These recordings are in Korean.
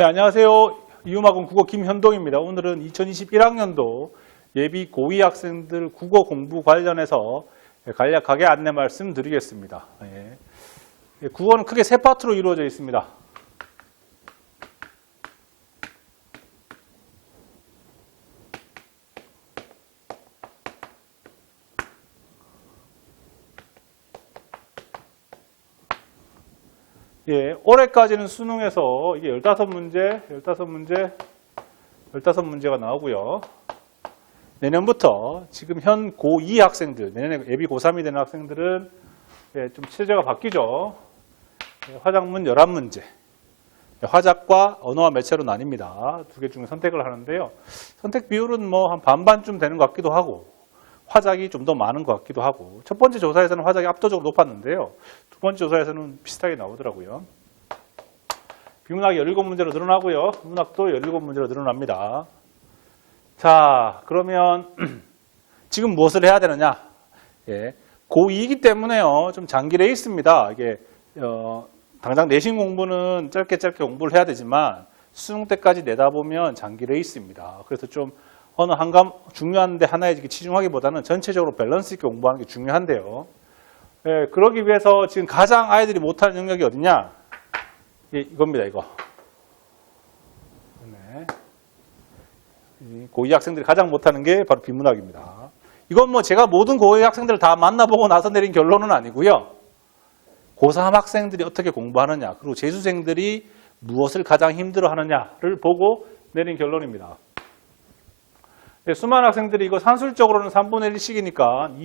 네, 안녕하세요. 이음학원 국어 김현동입니다. 오늘은 2021학년도 예비 고2 학생들 국어 공부 관련해서 간략하게 안내 말씀드리겠습니다. 국어는 크게 세 파트로 이루어져 있습니다. 올해까지는 수능에서 이게 15문제가 나오고요. 내년부터 지금 현 고2 학생들, 내년에 예비 고3이 되는 학생들은 좀 체제가 바뀌죠. 화작문 11문제. 화작과 언어와 매체로 나뉩니다. 두 개 중에 선택을 하는데요. 선택 비율은 뭐 한 반반쯤 되는 것 같기도 하고, 화작이 좀 더 많은 것 같기도 하고, 첫 번째 조사에서는 화작이 압도적으로 높았는데요. 두 번째 조사에서는 비슷하게 나오더라고요. 비문학이 17문제로 늘어나고요. 문학도 17문제로 늘어납니다. 자, 그러면 지금 무엇을 해야 되느냐? 고2이기 때문에요. 좀 장기 레이스입니다. 이게 당장 내신 공부는 짧게 공부를 해야 되지만 수능 때까지 내다보면 장기 레이스입니다. 그래서 좀 어느 중요한데 하나에 치중하기보다는 전체적으로 밸런스 있게 공부하는 게 중요한데요. 그러기 위해서 지금 가장 아이들이 못하는 영역이 어디냐? 이겁니다, 이거. 고2 학생들이 가장 못하는 게 바로 비문학입니다. 이건 뭐 제가 모든 고2 학생들을 다 만나보고 나서 내린 결론은 아니고요. 고3 학생들이 어떻게 공부하느냐, 그리고 재수생들이 무엇을 가장 힘들어하느냐를 보고 내린 결론입니다. 수많은 학생들이 이거 산술적으로는 3분의 1씩이니까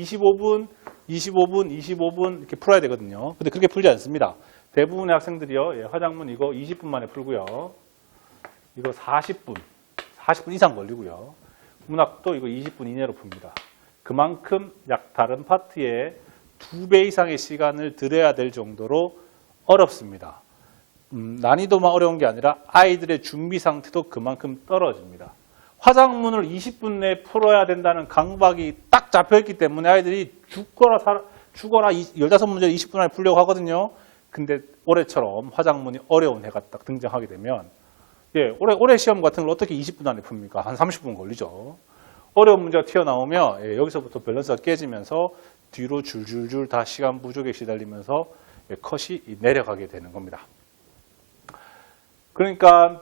25분 이렇게 풀어야 되거든요. 근데 그렇게 풀지 않습니다. 대부분의 학생들이요, 화작문 이거 20분 만에 풀고요. 이거 40분 이상 걸리고요. 문학도 이거 20분 이내로 풉니다. 그만큼 약 다른 파트에 2배 이상의 시간을 들여야 될 정도로 어렵습니다. 난이도만 어려운 게 아니라 아이들의 준비 상태도 그만큼 떨어집니다. 화작문을 20분 내에 풀어야 된다는 강박이 딱 잡혀있기 때문에 아이들이 죽거나 15문제를 20분 안에 풀려고 하거든요. 근데 올해처럼 화작문이 어려운 해가 딱 등장하게 되면 올해 시험 같은 걸 어떻게 20분 안에 풉니까? 한 30분 걸리죠. 어려운 문제가 튀어나오면 여기서부터 밸런스가 깨지면서 뒤로 줄줄줄 다 시간 부족에 시달리면서 컷이 내려가게 되는 겁니다. 그러니까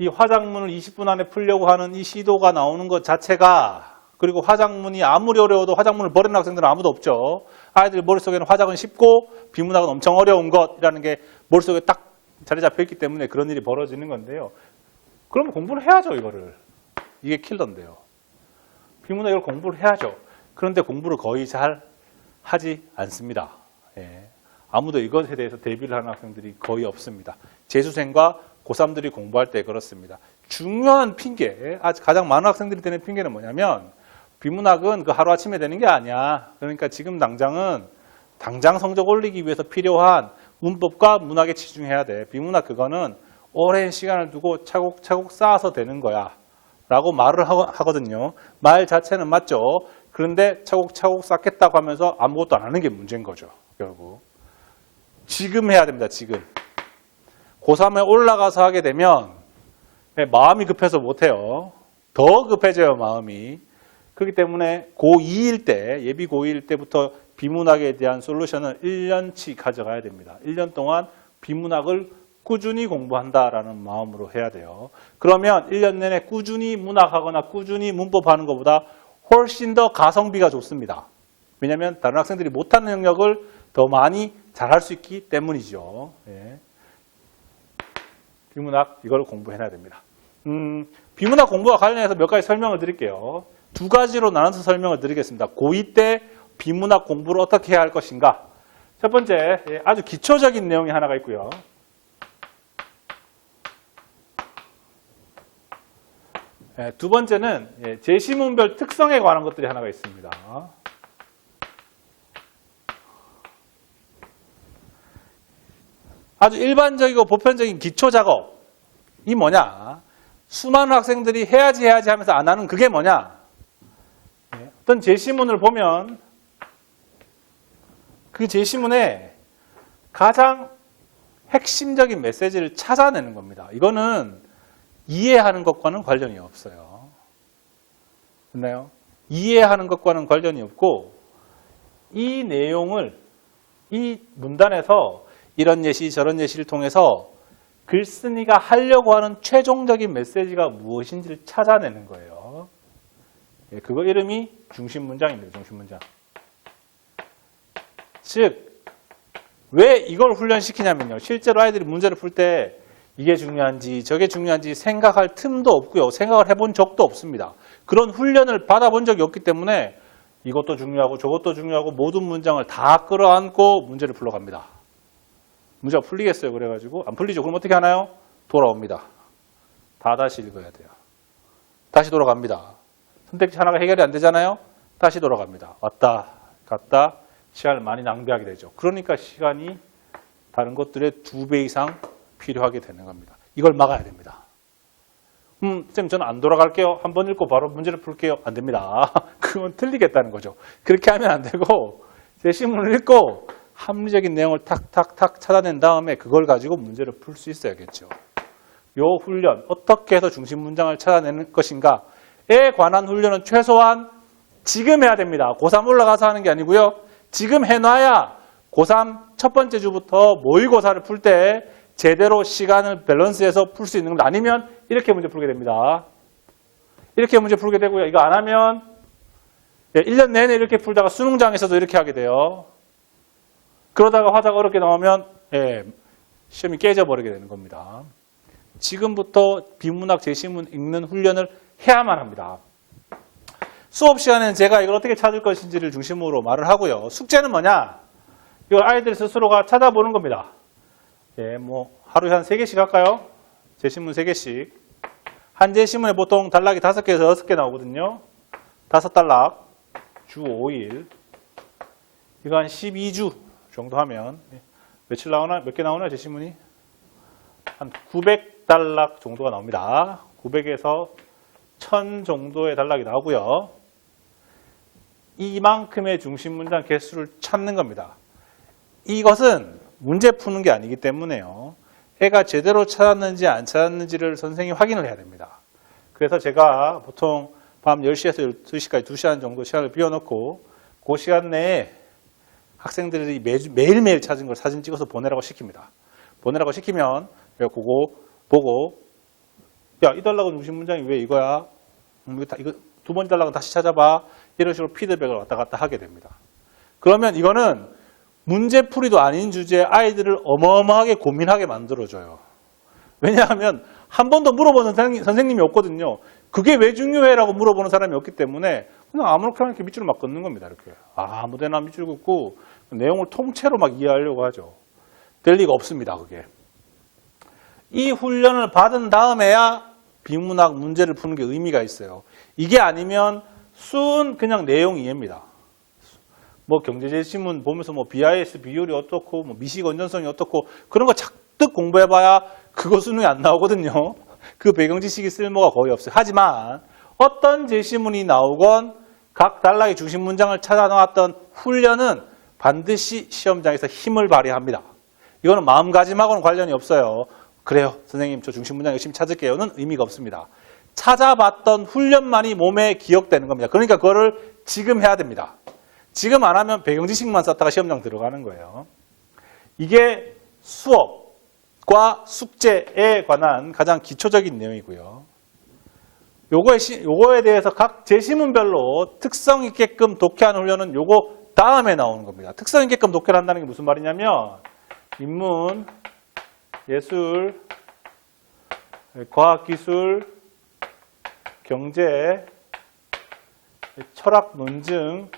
이 화작문을 20분 안에 풀려고 하는 이 시도가 나오는 것 자체가, 그리고 화작문이 아무리 어려워도 화작문을 버리는 학생들은 아무도 없죠. 아이들 머릿속에는 화작은 쉽고 비문학은 엄청 어려운 것이라는 게 머릿속에 딱 자리 잡혀 있기 때문에 그런 일이 벌어지는 건데요. 그러면 공부를 해야죠, 이거를. 이게 킬러인데요. 비문학 이걸 공부를 해야죠. 그런데 공부를 거의 잘 하지 않습니다. 아무도 이것에 대해서 대비를 하는 학생들이 거의 없습니다. 재수생과 고3들이 공부할 때 그렇습니다. 중요한 핑계, 가장 많은 학생들이 되는 핑계는 뭐냐면 비문학은 그 하루아침에 되는 게 아니야. 그러니까 지금 당장 성적 올리기 위해서 필요한 문법과 문학에 치중해야 돼. 비문학 그거는 오랜 시간을 두고 차곡차곡 쌓아서 되는 거야 라고 말을 하거든요. 말 자체는 맞죠. 그런데 차곡차곡 쌓겠다고 하면서 아무것도 안 하는 게 문제인 거죠. 결국 지금 해야 됩니다. 지금. 고3에 올라가서 하게 되면 마음이 급해서 못해요. 더 급해져요, 마음이. 그렇기 때문에 고2일 때, 예비 고2일 때부터 비문학에 대한 솔루션을 1년치 가져가야 됩니다. 1년 동안 비문학을 꾸준히 공부한다라는 마음으로 해야 돼요. 그러면 1년 내내 꾸준히 문학하거나 꾸준히 문법하는 것보다 훨씬 더 가성비가 좋습니다. 왜냐하면 다른 학생들이 못하는 영역을 더 많이 잘할 수 있기 때문이죠. 비문학 이걸 공부해놔야 됩니다. 비문학 공부와 관련해서 몇 가지 설명을 드릴게요. 두 가지로 나눠서 설명을 드리겠습니다. 고2 때 비문학 공부를 어떻게 해야 할 것인가. 첫 번째, 아주 기초적인 내용이 하나가 있고요. 두 번째는 제시문별 특성에 관한 것들이 하나가 있습니다. 아주 일반적이고 보편적인 기초 작업이 뭐냐? 수많은 학생들이 해야지 하면서 안 하는 그게 뭐냐? 어떤 제시문을 보면 그 제시문에 가장 핵심적인 메시지를 찾아내는 겁니다. 이거는 이해하는 것과는 관련이 없어요. 됐나요? 이해하는 것과는 관련이 없고 이 내용을 이 문단에서 이런 예시 저런 예시를 통해서 글쓴이가 하려고 하는 최종적인 메시지가 무엇인지를 찾아내는 거예요. 그거 이름이 중심 문장입니다. 중심 문장. 즉 왜 이걸 훈련시키냐면요. 실제로 아이들이 문제를 풀 때 이게 중요한지 저게 중요한지 생각할 틈도 없고요. 생각을 해본 적도 없습니다. 그런 훈련을 받아본 적이 없기 때문에 이것도 중요하고 저것도 중요하고 모든 문장을 다 끌어안고 문제를 풀러갑니다. 문제가 풀리겠어요. 그래가지고 안 풀리죠. 그럼 어떻게 하나요? 돌아옵니다. 다 다시 읽어야 돼요. 다시 돌아갑니다. 선택지 하나가 해결이 안 되잖아요. 다시 돌아갑니다. 왔다 갔다 시간을 많이 낭비하게 되죠. 그러니까 시간이 다른 것들의 2배 이상 필요하게 되는 겁니다. 이걸 막아야 됩니다. 쌤 저는 안 돌아갈게요. 한번 읽고 바로 문제를 풀게요. 안 됩니다. 그건 틀리겠다는 거죠. 그렇게 하면 안 되고 제시문을 읽고 합리적인 내용을 탁탁탁 찾아낸 다음에 그걸 가지고 문제를 풀 수 있어야겠죠. 요 훈련, 어떻게 해서 중심 문장을 찾아내는 것인가에 관한 훈련은 최소한 지금 해야 됩니다. 고3 올라가서 하는 게 아니고요. 지금 해놔야 고3 첫 번째 주부터 모의고사를 풀 때 제대로 시간을 밸런스해서 풀 수 있는 겁니다. 아니면 이렇게 문제 풀게 됩니다. 이렇게 문제 풀게 되고요. 이거 안 하면 1년 내내 이렇게 풀다가 수능장에서도 이렇게 하게 돼요. 그러다가 화자가 어렵게 나오면 시험이 깨져버리게 되는 겁니다. 지금부터 비문학 제시문 읽는 훈련을 해야만 합니다. 수업 시간에는 제가 이걸 어떻게 찾을 것인지를 중심으로 말을 하고요. 숙제는 뭐냐? 이걸 아이들 스스로가 찾아보는 겁니다. 하루에 한 3개씩 할까요? 제시문 3개씩. 한 제시문에 보통 단락이 5개에서 6개 나오거든요. 5단락, 주 5일. 이거 한 12주 정도 하면 며칠 나오나? 몇 개 나오나 제시문이? 한 900단락 정도가 나옵니다. 900에서 1000 정도의 단락이 나오고요. 이만큼의 중심 문장 개수를 찾는 겁니다. 이것은 문제 푸는 게 아니기 때문에요. 애가 제대로 찾았는지 안 찾았는지를 선생님이 확인을 해야 됩니다. 그래서 제가 보통 밤 10시에서 12시까지 2시간 정도 시간을 비워놓고 그 시간 내에 학생들이 매일매일 찾은 걸 사진 찍어서 보내라고 시킵니다. 보내라고 시키면 그거 보고 야, 이 단락은 중심 문장이 왜 이거야? 이거 두 번째 단락은 다시 찾아봐. 이런 식으로 피드백을 왔다 갔다 하게 됩니다. 그러면 이거는 문제풀이도 아닌 주제에 아이들을 어마어마하게 고민하게 만들어줘요. 왜냐하면 한 번도 물어보는 선생님이 없거든요. 그게 왜 중요해? 라고 물어보는 사람이 없기 때문에 그냥 아무렇게나 이렇게 밑줄을 막 긋는 겁니다. 이렇게. 아무데나 밑줄 긋고 내용을 통째로 막 이해하려고 하죠. 될 리가 없습니다. 그게. 이 훈련을 받은 다음에야 비문학 문제를 푸는 게 의미가 있어요. 이게 아니면 순 그냥 내용 이해입니다. 경제제시문 보면서 BIS 비율이 어떻고 미식 원전성이 어떻고 그런 거 잔뜩 공부해봐야 그거 수능이 안 나오거든요. 그 배경 지식이 쓸모가 거의 없어요. 하지만 어떤 제시문이 나오건 각 단락의 중심 문장을 찾아 나왔던 훈련은 반드시 시험장에서 힘을 발휘합니다. 이거는 마음가짐하고는 관련이 없어요. 그래요. 선생님 저 중심 문장 열심히 찾을게요는 의미가 없습니다. 찾아봤던 훈련만이 몸에 기억되는 겁니다. 그러니까 그거를 지금 해야 됩니다. 지금 안 하면 배경 지식만 썼다가 시험장 들어가는 거예요. 이게 수업과 숙제에 관한 가장 기초적인 내용이고요. 요거에 대해서 각 제시문별로 특성 있게끔 독해하는 훈련은 요거 다음에 나오는 겁니다. 특성 있게끔 독해를 한다는 게 무슨 말이냐면 인문, 예술, 과학기술, 경제, 철학, 논증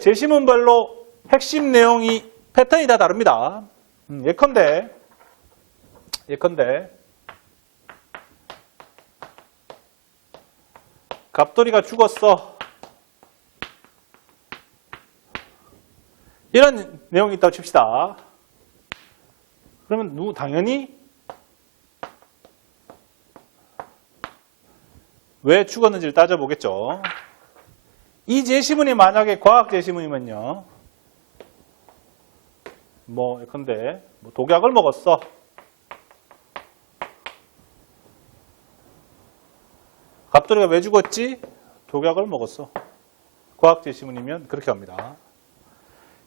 제시문별로 핵심 내용이 패턴이 다 다릅니다. 예컨대 갑돌이가 죽었어. 이런 내용이 있다고 칩시다. 그러면 당연히 왜 죽었는지를 따져보겠죠. 이 제시문이 만약에 과학 제시문이면요. 뭐 예컨대 뭐 독약을 먹었어. 갑돌이가 왜 죽었지? 독약을 먹었어. 과학 제시문이면 그렇게 합니다.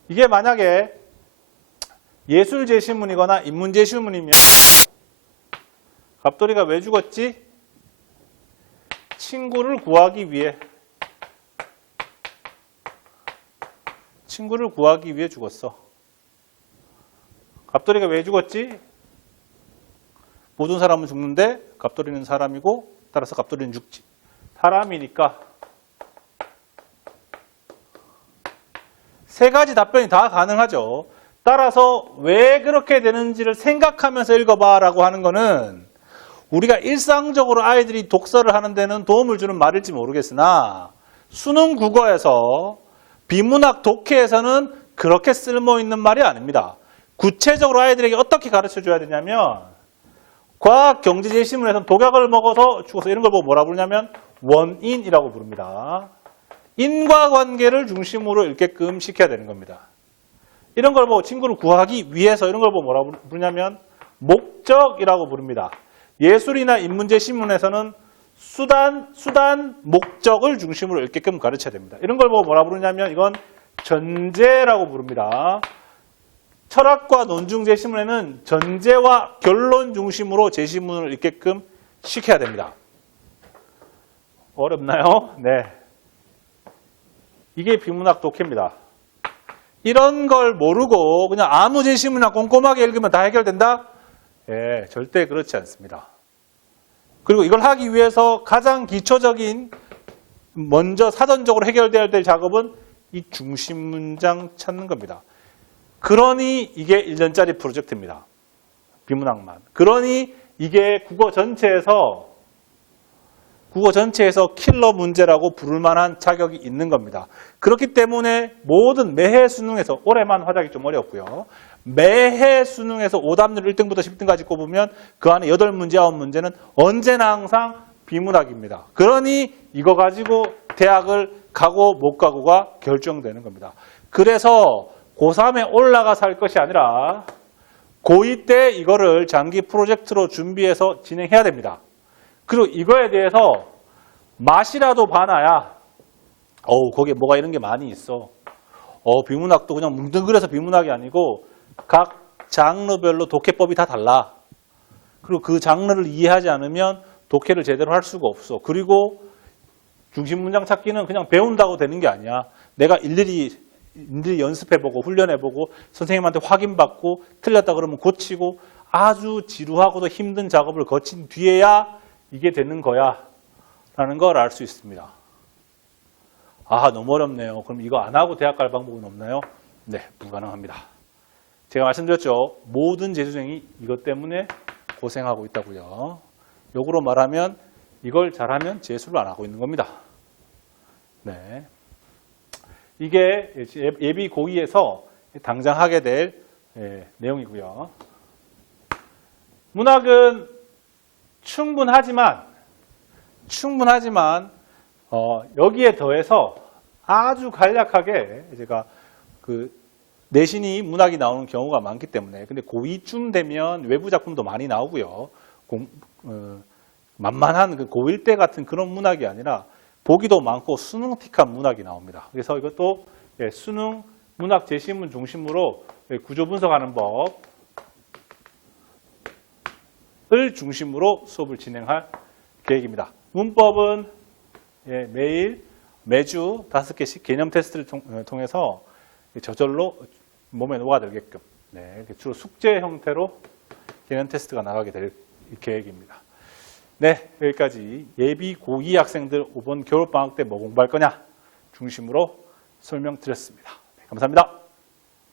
이게 만약에 예술 제시문이거나 인문 제시문이면 갑돌이가 왜 죽었지? 친구를 구하기 위해 죽었어. 갑돌이가 왜 죽었지? 모든 사람은 죽는데 갑돌이는 사람이고 따라서 갑돌이는 죽지. 사람이니까 세 가지 답변이 다 가능하죠. 따라서 왜 그렇게 되는지를 생각하면서 읽어봐 라고 하는 거는 우리가 일상적으로 아이들이 독서를 하는 데는 도움을 주는 말일지 모르겠으나 수능 국어에서 비문학 독해에서는 그렇게 쓸모있는 말이 아닙니다. 구체적으로 아이들에게 어떻게 가르쳐 줘야 되냐면 과학 경제 제시문에서는 독약을 먹어서 죽어서 이런 걸 보고 뭐라 부르냐면 원인이라고 부릅니다. 인과관계를 중심으로 읽게끔 시켜야 되는 겁니다. 이런 걸 보고 친구를 구하기 위해서 이런 걸 보고 뭐라 부르냐면 목적이라고 부릅니다. 예술이나 인문제시문에서는 수단, 목적을 중심으로 읽게끔 가르쳐야 됩니다. 이런 걸 보고 뭐라 부르냐면 이건 전제라고 부릅니다. 철학과 논중 제시문에는 전제와 결론 중심으로 제시문을 읽게끔 시켜야 됩니다. 어렵나요? 네. 이게 비문학 독해입니다. 이런 걸 모르고 그냥 아무 제시문이나 꼼꼼하게 읽으면 다 해결된다? 예, 절대 그렇지 않습니다. 그리고 이걸 하기 위해서 가장 기초적인 먼저 사전적으로 해결되어야 될 작업은 이 중심 문장 찾는 겁니다. 그러니 이게 1년짜리 프로젝트입니다. 비문학만. 그러니 이게 국어 전체에서 킬러 문제라고 부를 만한 자격이 있는 겁니다. 그렇기 때문에 모든 매해 수능에서 올해만 화작이 좀 어렵고요. 매해 수능에서 오답률 1등부터 10등까지 꼽으면 그 안에 8문제, 9문제는 언제나 항상 비문학입니다. 그러니 이거 가지고 대학을 가고 못 가고가 결정되는 겁니다. 그래서 고3에 올라가서 할 것이 아니라 고2 때 이거를 장기 프로젝트로 준비해서 진행해야 됩니다. 그리고 이거에 대해서 맛이라도 봐놔야 거기에 뭐가 이런 게 많이 있어. 비문학도 그냥 뭉뚱그려서 비문학이 아니고 각 장르별로 독해법이 다 달라. 그리고 그 장르를 이해하지 않으면 독해를 제대로 할 수가 없어. 그리고 중심 문장 찾기는 그냥 배운다고 되는 게 아니야. 내가 일일이 연습해보고 훈련해보고 선생님한테 확인받고 틀렸다 그러면 고치고 아주 지루하고도 힘든 작업을 거친 뒤에야 이게 되는 거야 라는 걸 알 수 있습니다. 아, 너무 어렵네요. 그럼 이거 안 하고 대학 갈 방법은 없나요? 네, 불가능합니다. 제가 말씀드렸죠. 모든 재수생이 이것 때문에 고생하고 있다고요. 역으로 말하면 이걸 잘하면 재수를 안 하고 있는 겁니다. 네, 이게 예비 고2에서 당장 하게 될 내용이고요. 문학은 충분하지만 여기에 더해서 아주 간략하게 제가 내신이 문학이 나오는 경우가 많기 때문에 근데 고2쯤 되면 외부 작품도 많이 나오고요. 만만한 고1 때 같은 그런 문학이 아니라 보기도 많고 수능틱한 문학이 나옵니다. 그래서 이것도 수능 문학 제시문 중심으로 구조 분석하는 법을 중심으로 수업을 진행할 계획입니다. 문법은 매주 5개씩 개념 테스트를 통해서 저절로 몸에 녹아들게끔 주로 숙제 형태로 개념 테스트가 나가게 될 계획입니다. 네, 여기까지 예비 고2 학생들 이번 겨울방학 때 뭐 공부할 거냐 중심으로 설명드렸습니다. 감사합니다.